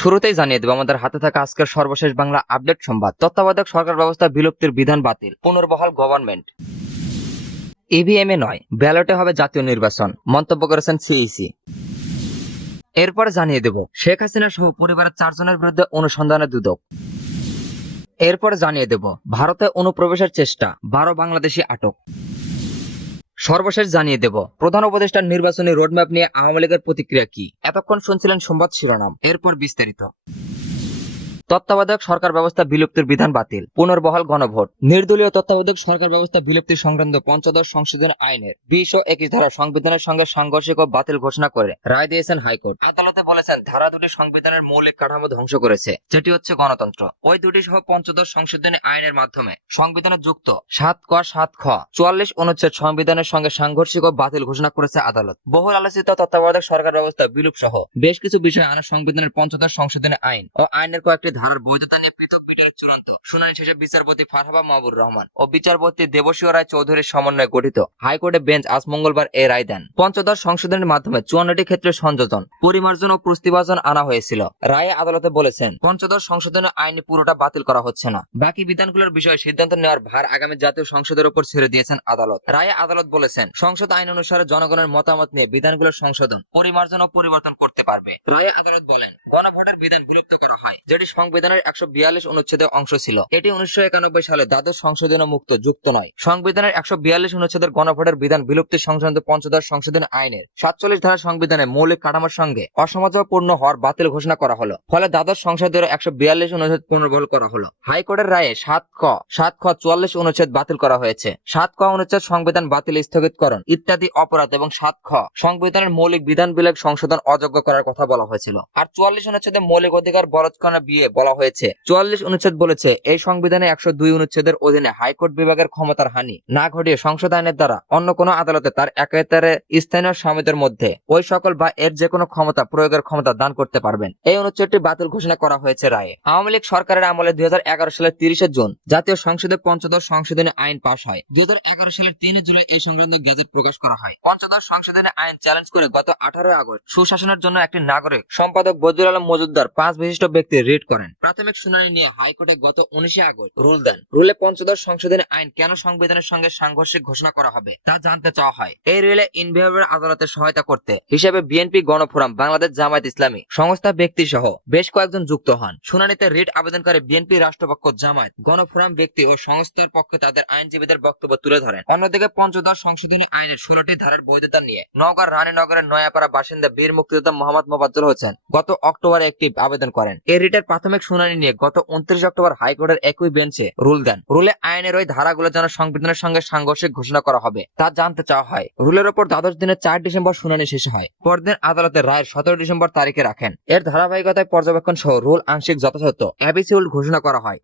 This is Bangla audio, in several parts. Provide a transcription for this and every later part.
শুরুতেই জানিয়ে দেব আমাদের হাতে থাকা আজকের সর্বশেষ বাংলা আপডেট সংবাদ। তত্ত্বাবধায়ক সরকার ব্যবস্থা বিলুপ্তির বিধান বাতিল, পুনর্বহাল গভর্নমেন্ট। ইভিএম এ নয়, ব্যালটে হবে জাতীয় নির্বাচন, মন্তব্য করেছেন সিইসি। এরপরে জানিয়ে দেব শেখ হাসিনা সহ পরিবারের 4 জনের বিরুদ্ধে অনুসন্ধানে দুদক। এরপরে জানিয়ে দেব ভারতে অনুপ্রবেশের চেষ্টা, 12 বাংলাদেশি আটক। সর্বশেষ জানিয়ে দেব প্রধান উপদেষ্টার নির্বাচনী রোডম্যাপ নিয়ে আওয়ামী লীগের প্রতিক্রিয়া কি। এতক্ষণ শুনছিলেন সংবাদ শিরোনাম, এরপর বিস্তারিত। তত্ত্বাবধায়ক সরকার ব্যবস্থা বিলুপ্তির বিধান বাতিল, পুনর্বহাল গণভোট। নির্দলীয় তত্ত্বাবধায়ক সরকার ব্যবস্থা বিলুপ্তির সংক্রান্ত পঞ্চদশ সংশোধন আইনের 20 ও 21 ধারা সংবিধানের সঙ্গে সাংঘর্ষিক ও বাতিল ঘোষণা করে রায় দিয়েছেন হাইকোর্ট। আদালতে বলেছেন ধারা দুটি সংবিধানের মৌলিক কাঠামো ধ্বংস করেছে, যেটি হচ্ছে গণতন্ত্র। ওই দুটি সহ পঞ্চদশ সংশোধনী আইনের মাধ্যমে সংবিধানে যুক্ত 7 ক 7 খ 44 অনুচ্ছেদ সংবিধানের সঙ্গে সাংঘর্ষিক ও বাতিল ঘোষণা করেছে আদালত। বহুল আলোচিত তত্ত্বাবধায়ক সরকার ব্যবস্থা বিলুপ সহ বেশ কিছু বিষয় আনা সংবিধানের পঞ্চদশ সংশোধনী আইন ও আইনের কয়েকটি ধারার বৈধতা নিয়ে পৃথক বিটের চূড়ান্ত শুনানি শেষে বিচারপতি ফারহাবা মাহবুর রহমান ও বিচারপতি দেবশীয় রায় চৌধুরীর সমন্বয়ে গঠিত হাইকোর্টের বেঞ্চ আজ মঙ্গলবার এই রায় দেন। পঞ্চদশ সংশোধনের মাধ্যমে 54টি ক্ষেত্রে সংযোজন, পরিমার্জন ও প্রস্তিবাচন আনা হয়েছিল। রায়ে আদালতে বলেছেন পঞ্চদশ সংশোধনের আইন পুরোটা বাতিল করা হচ্ছে না, বাকি বিধানগুলোর বিষয়ে সিদ্ধান্ত নেওয়ার ভার আগামী জাতীয় সংসদের উপর ছেড়ে দিয়েছেন আদালত। রায়ে আদালত বলেছেন সংসদ আইন অনুসারে জনগণের মতামত নিয়ে বিধানগুলোর সংশোধন, পরিমার্জন ও পরিবর্তন করতে পারবে। রায়ে আদালত বলেন গণভোটের বিধান বিলুপ্ত করা হয়, যেটি সংবিধানের 142 অনুচ্ছেদের অংশ ছিল। এটি 1991 সালে দ্বাদশ সংশোধন মুক্ত যুক্ত নয়। সংবিধানের 142 অনুচ্ছেদের গণভোটের বিধান বিলুপ্তি সংক্রান্ত পঞ্চদশ সংশোধন আইনের 47 ধারা সংবিধানের মৌলিক কাঠামোর সঙ্গে অসামঞ্জস্যপূর্ণ হওয়ার বাতিল ঘোষণা করা হলো। ফলে দ্বাদশ সংসদের 142 অনুচ্ছেদ পুনর্বহাল করা হলো। হাইকোর্টের রায়ে 7 খ 44 অনুচ্ছেদ বাতিল করা হয়েছে। 7 ক অনুচ্ছেদ সংবিধান বাতিল, স্থগিতকরণ ইত্যাদি অপরাধ এবং 7 খ সংবিধানের মৌলিক বিধান বিলেগ সংশোধন অযোগ্য করার কথা বলা হয়েছিল। আর 44 অনুচ্ছেদে মৌলিক অধিকার বলৎকার বিয়ে বলা হয়েছে। 44 অনুচ্ছেদ বলেছে এই সংবিধানে 102 অনুচ্ছেদের অধীনে হাইকোর্ট বিভাগের ক্ষমতার হানি না ঘটিয়ে সংসদ আইনের দ্বারা অন্য কোনো আদালতে তার একাধারে স্থানীয় স্বামীদের মধ্যে ওই সকল বা এর যে কোনো ক্ষমতা প্রয়োগের ক্ষমতা দান করতে পারবেন। এই অনুচ্ছেদটি বাতিল ঘোষণা করা হয়েছে রায়ে। আওয়ামী লীগ সরকারের আমলে 2011 সালের 30 জুন জাতীয় সংসদে পঞ্চদশ সংশোধনী আইন পাশ হয়। 2011 সালের 3 জুলাই এই সংক্রান্ত গেজেট প্রকাশ করা হয়। পঞ্চদশ সংশোধনী আইন চ্যালেঞ্জ করে গত 18 আগস্ট সুশাসনের জন্য একটি নাগরিক সম্পাদক বজলুল আলম মজুমদার 5 বিশিষ্ট ব্যক্তি রিট করেন। প্রাথমিক শুনানি নিয়ে হাইকোর্টে গত 19 আগস্ট রুল দেন। রুলে পঞ্চদশ সংশোধনী আইন কেন সংবিধানের সঙ্গে সাংঘর্ষিক ঘোষণা করা হবে তা জানতে চাওয়া হয়। এই রুলে ইনভিউর আদালতে সহায়তা করতে হিসেবে বিএনপি, গণফোরাম, বাংলাদেশ জামায়াত ইসলামী সংস্থা ব্যক্তি সহ বেশ কয়েকজন যুক্ত হন। শুনানিতে রিট আবেদনকারী বিএনপি, রাষ্ট্রপক্ষ, জামায়াত, গণফোরাম ব্যক্তি ও সংস্থার পক্ষে তাদের আইনজীবীদের বক্তব্য তুলে ধরেন। অন্যদিকে পঞ্চদশ সংশোধনী আইনের 16টি ধারার বৈধতা নিয়ে নওগাঁ রানীনগরের নয়াপাড়া বাসিন্দা বীর মুক্তিযোদ্ধা মোহাম্মদ মোফাজ্জল হোসেন গত অক্টোবরে একটি আবেদন করেন। এই রিটের প্রাথমিক শুনানি নিয়ে গত 29 অক্টোবর হাইকোর্টের একই বেঞ্চে রুল দেন। রুলে আইনের ওই ধারাগুলো যেন সংবিধানের সঙ্গে সাংঘর্ষিক ঘোষণা করা হবে তা জানতে চাওয়া হয়। রুলের ওপর দ্বাদশ দিনে 4 ডিসেম্বর শুনানি শেষ হয়। পরদিন আদালতের রায় 17 ডিসেম্বর তারিখে রাখেন। এর ধারাবাহিকতায় পর্যবেক্ষণ সহ রুল আংশিক যথাযথ এবিসি ঘোষণা করা হয়।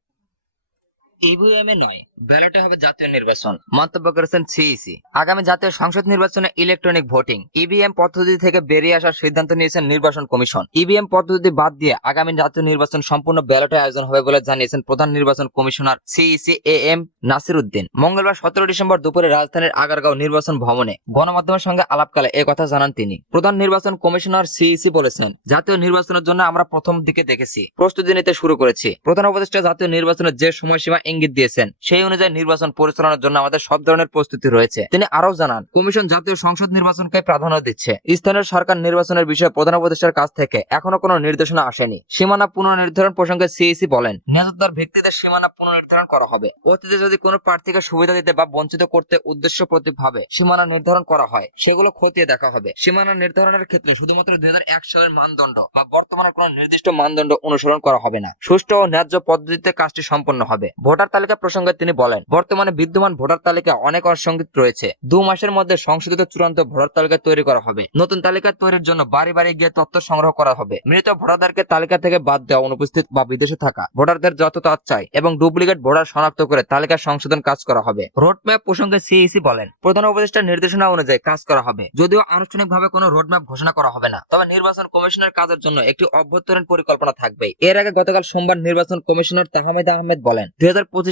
ইভিএম এ নয়, ব্যালটে হবে জাতীয় নির্বাচন, মন্তব্য করেছেন সিইসি। আগামী জাতীয় সংসদ নির্বাচনে ইলেকট্রনিক ভোটিং ইভিএম পদ্ধতি থেকে বেরিয়ে আসার সিদ্ধান্ত নিয়েছেন নির্বাচন কমিশন। ইভিএম পদ্ধতি বাদ দিয়ে আগামী জাতীয় নির্বাচন সম্পূর্ণ ব্যালটে আয়োজন হবে বলে জানিয়েছেন প্রধান নির্বাচন commissioner CEC am Nasir Uddin. মঙ্গলবার 17 ডিসেম্বর দুপুরে রাজধানীর আগারগাঁও নির্বাচন ভবনে গণমাধ্যমের সঙ্গে আলাপকালে কথা জানান তিনি। প্রধান নির্বাচন কমিশনার সিইসি বলেছেন, জাতীয় নির্বাচনের জন্য আমরা প্রথম দিকে দেখেছি, প্রস্তুতি নিতে শুরু করেছি। প্রধান উপদেষ্টা জাতীয় নির্বাচনের যে সময়সীমা ইঙ্গিত দিয়েছেন সেই অনুযায়ী নির্বাচন পরিচালনার জন্য আমাদের সব ধরনের প্রস্তুতি রয়েছে। তিনি আরও জানান, কমিশন জাতীয় সংসদ নির্বাচনকে প্রাধান্য দিচ্ছে। স্থানীয় সরকার নির্বাচনের বিষয়ে প্রধান উপদেষ্টার কাছ থেকে এখনো কোনো নির্দেশনা আসেনি। সীমানা পুনর্নির্ধারণ প্রসঙ্গে সিইসি বলেন, ন্যায্যতার ভিত্তিতে সীমানা পুনর্নির্ধারণ করা হবে। অতীতে যদি কোনো প্রার্থীকে সুবিধা দিতে বা বঞ্চিত করতে উদ্দেশ্যপ্রতীকভাবে সীমানা নির্ধারণ করা হয় সেগুলো খতিয়ে দেখা হবে। সীমানা নির্ধারণের ক্ষেত্রে শুধুমাত্র 2001 সালের মানদণ্ড বা বর্তমানের কোনো নির্দিষ্ট মানদণ্ড অনুসরণ করা হবে না। সুষ্ঠু ও ন্যায্য পদ্ধতিতে কাজটি সম্পন্ন হবে। ভোটার তালিকা প্রসঙ্গে তিনি বলেন, বর্তমানে বিদ্যমান ভোটার তালিকা অনেক অসংগতি রয়েছে। 2 মাসের মধ্যে সংশোধিত চূড়ান্ত ভোটার তালিকা তৈরি করা হবে। নতুন তালিকা তৈরির জন্য বাড়ি বাড়ি গিয়ে তথ্য সংগ্রহ করা হবে। মৃত ভোটারদেরকে তালিকা থেকে বাদ দেওয়া, অনুপস্থিত বা বিদেশে থাকা ভোটারদের যত তথ্য চাই এবং ডুপ্লিকেট ভোটার শনাক্ত করে তালিকা সংশোধন কাজ করা হবে। রোডম্যাপ প্রসঙ্গে সিইসি বলেন, প্রধান উপদেষ্টার নির্দেশনা অনুযায়ী কাজ করা হবে। যদিও আনুষ্ঠানিকভাবে কোনো রোডম্যাপ ঘোষণা করা হবে না, তবে নির্বাচন কমিশনের কাজের জন্য একটি অভ্যন্তরীণ পরিকল্পনা থাকবে। এর আগে গতকাল সোমবার নির্বাচন কমিশনার তাহমিদ আহমেদ বলেন,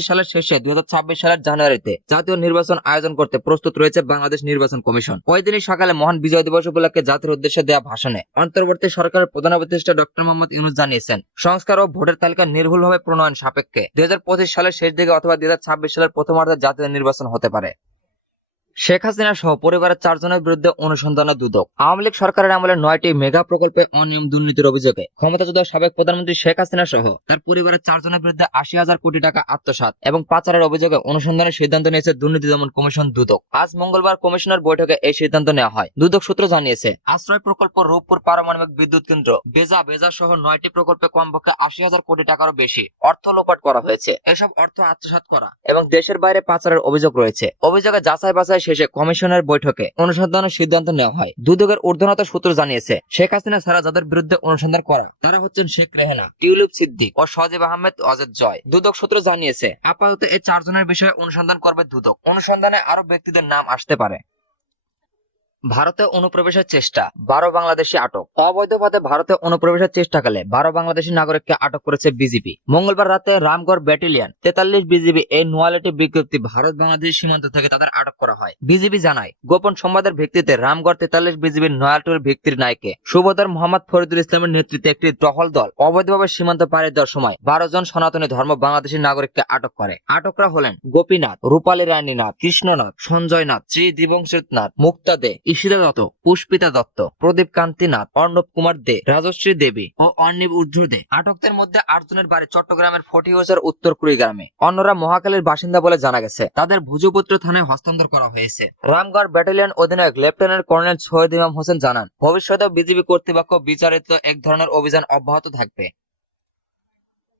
সালের শেষে 2026 সালের জানুয়ারিতে জাতীয় নির্বাচন আয়োজন করতে প্রস্তুত রয়েছে বাংলাদেশ নির্বাচন কমিশন। ওই দিনই সকালে মহান বিজয় দিবস উপলক্ষে জাতির উদ্দেশ্যে দেওয়া ভাষণে অন্তর্বর্তী সরকারের প্রধান উপদেষ্টা ডক্টর মোহাম্মদ ইউনূস জানিয়েছেন, সংস্কার ও ভোটের তালিকা নির্ভুলভাবে প্রণয়ন সাপেক্ষে 2025 সালের শেষ দিকে অথবা 2026 সালের প্রথমার্ধে জাতীয় নির্বাচন হতে পারে। শেখ হাসিনা সহ পরিবারের 4 জনের বিরুদ্ধে অনুসন্ধানে দুদক। আওয়ামী লীগ সরকারের আমলে 9টি মেগা প্রকল্পে অনিয়ম দুর্নীতির অভিযোগে ক্ষমতাচ্যুত সাবেক প্রধানমন্ত্রী শেখ হাসিনা সহ তার পরিবারের 4 জনের বিরুদ্ধে 80,000 কোটি টাকা আত্মসাৎ এবং পাচারের অভিযোগে অনুসন্ধানের সিদ্ধান্ত নিয়েছে দুর্নীতি দমন কমিশন দুদক। আজ মঙ্গলবার কমিশনের বৈঠকে এই সিদ্ধান্ত নেওয়া হয়। দুদক সূত্র জানিয়েছে, আশ্রয় প্রকল্প রূপপুর পারমাণবিক বিদ্যুৎ কেন্দ্র বেজা সহ 9টি প্রকল্পে কমপক্ষে 80,000 কোটি টাকারও বেশি অর্থ লোপাট করা হয়েছে। এসব অর্থ আত্মসাৎ করা এবং দেশের বাইরে পাচারের অভিযোগ রয়েছে। অভিযোগে যাচাই বাছাই শেষে কমিশনের বৈঠকে অনুসন্ধানের সিদ্ধান্ত নেওয়া হয়। দুদকের ঊর্ধ্বতন সূত্র জানিয়েছে, শেখ হাসিনা ছাড়া যাদের বিরুদ্ধে অনুসন্ধান করা তারা হচ্ছেন শেখ রেহানা, টিউলিপ সিদ্দিক ও সজীব আহমেদ অজেদ জয়। দুদক সূত্র জানিয়েছে, আপাতত এই 4 জনের বিষয়ে অনুসন্ধান করবে দুদক। অনুসন্ধানে আরো ব্যক্তিদের নাম আসতে পারে। ভারতে অনুপ্রবেশের চেষ্টা, 12 বাংলাদেশি আটক। অবৈধ পথে ভারতে অনুপ্রবেশের চেষ্টাকালে 12 বাংলাদেশি নাগরিককে আটক করেছে বিজিবি। মঙ্গলবার রাতে রামগড় ব্যাটালিয়ন 43 বিজিবি এই নোয়ালেটি বিজ্ঞপ্তি ভারত বাংলাদেশ সীমান্ত থেকে তাদের আটক করা হয়। বিজিবি জানায়, গোপন সংবাদের ভিত্তিতে রামগড় 43 বিজিবির নয়ালটুর ভিত্তির নায়কে সুবেদার মোহাম্মদ ফরিদুল ইসলামের নেতৃত্বে একটি টহল দল অবৈধভাবে সীমান্ত পাড়ি দেওয়ার সময় 12 জন সনাতনী ধর্ম বাংলাদেশি নাগরিককে আটক করে। আটকরা হলেন গোপীনাথ, রূপালী রানীনাথ, কৃষ্ণনাথ, সঞ্জয় নাথ, শ্রী দিবংশিত নাথ, মুক্তা দে, ঈশিতা দত্ত, পুষ্পিতা দত্ত, প্রদীপ কান্তি নাথ, অর্ণব কুমার দে, রাজশ্রী দেবী ও অর্ণিব উর্ধ্ব দে। আটকদের মধ্যে 8 জনের বাড়ি চট্টগ্রামের ফটিকছড়ির উত্তর কুড়িগ্রামে। অন্যরা মহাখালীর বাসিন্দা বলে জানা গেছে। তাদের ভুজপুত্র থানায় হস্তান্তর করা হয়েছে। রামগড় ব্যাটালিয়ন অধিনায়ক লেফটেন্যান্ট কর্নেল সৈয়দ ইমাম হোসেন জানান, ভবিষ্যতেও বিজিবি কর্তৃপক্ষ বিচারিত এক ধরনের অভিযান অব্যাহত থাকবে।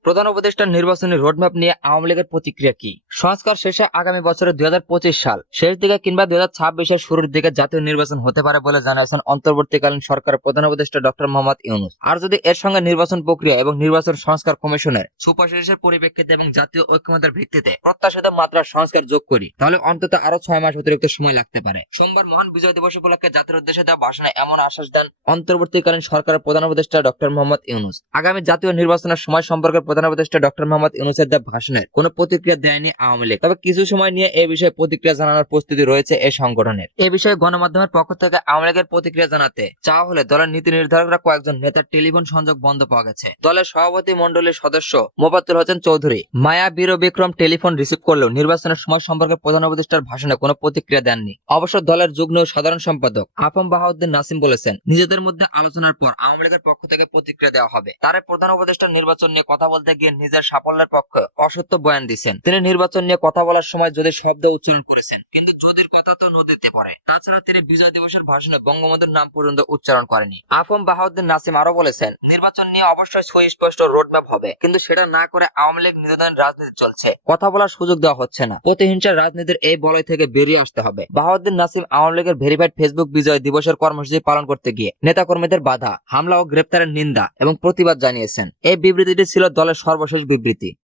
প্রধান উপদেষ্টার নির্বাচনী রোডম্যাপ নিয়ে আওয়ামী লীগের প্রতিক্রিয়া কি? সংস্কার শেষে আগামী বছরের 2025 সাল শেষ দিকে কিংবা 2026 শুরুর দিকে জাতীয় নির্বাচন হতে পারে বলে জানিয়েছেন অন্তর্বর্তীকালীন সরকারের প্রধান উপদেষ্টা ডক্টর মোহাম্মদ ইউনূস। আর যদি এর সঙ্গে নির্বাচন প্রক্রিয়া এবং নির্বাচন সংস্কার কমিশনের সুপারিশের পরিপ্রেক্ষিতে এবং জাতীয় ঐক্যমত্যের ভিত্তিতে প্রত্যাশিত মাত্রার সংস্কার যোগ করি, তাহলে অন্তত আরো 6 মাস অতিরিক্ত সময় লাগতে পারে। সোমবার মহান বিজয় দিবস উপলক্ষে জাতির উদ্দেশ্যে দেওয়া ভাষণে এমন আশ্বাস দেন অন্তর্বর্তীকালীন সরকারের প্রধান উপদেষ্টা ডক্টর মোহাম্মদ ইউনূস। আগামী জাতীয় নির্বাচনের সময় সম্পর্কে প্রধান উপদেষ্টা ডক্টর মোহাম্মদ ইউনূসের দেওয়া ভাষণের কোনো প্রতিক্রিয়া দেয়নি আওয়ামী লীগ। তবে কিছু সময় নিয়ে এই বিষয়ে প্রতিক্রিয়া জানানোর প্রস্তুতি রয়েছে এই সংগঠনের। এ বিষয়ে গণমাধ্যমের পক্ষ থেকে আওয়ামী লীগের প্রতিক্রিয়া জানাতে চাওয়া হলে দলের নীতি নির্ধারকরা কয়েকজন নেতার টেলিফোন সংযোগ বন্ধ পাওয়া গেছে। দলের সভাপতি মণ্ডলীর সদস্য মোফাজ্জল হোসেন চৌধুরী মায়া বীর বিক্রম টেলিফোন রিসিভ করলেও নির্বাচনের সময় সম্পর্কে প্রধান উপদেষ্টার ভাষণে কোনো প্রতিক্রিয়া দেননি। অবশ্য দলের যুগ্ম সাধারণ সম্পাদক আফম বাহাউদ্দিন নাসিম বলেছেন, নিজেদের মধ্যে আলোচনার পর আওয়ামী লীগের পক্ষ থেকে প্রতিক্রিয়া দেওয়া হবে। তারা প্রধান উপদেষ্টার নির্বাচন নিয়ে কথা বলতে গিয়ে নিজের সাফল্যের পক্ষে অসত্য বয়ান দিচ্ছেন। তিনি নির্বাচন নিয়ে কথা বলার সময় যদি শব্দ উচ্চারণ করেছেন, কিন্তু যদির কথা তো নদীতে পড়ে। তাছাড়া তিনি বিজয় দিবসের ভাষণে বঙ্গবন্ধুর নাম পর্যন্ত উচ্চারণ করেনি। আফম বাহাউদ্দিন নাসিম আরো বলেছেন, নির্বাচন নিয়ে অবশ্যই সুস্পষ্ট রোডম্যাপ হবে, কিন্তু সেটা না করে আওয়ামী লীগ নির্বাচনের রাজনীতি চলছে, কথা বলার সুযোগ দেওয়া হচ্ছে না। প্রতিহিংসার রাজনীতির এই বলয় থেকে বেরিয়ে আসতে হবে। বাহাউদ্দিন নাসিম আওয়ামী লীগের ভেরিফাইড ফেসবুক বিজয় দিবসের কর্মসূচি পালন করতে গিয়ে নেতাকর্মীদের বাধা, হামলা ও গ্রেপ্তারের নিন্দা এবং প্রতিবাদ জানিয়েছেন। এই বিবৃতিটি ছিল দলের সর্বশেষ বিবৃতি।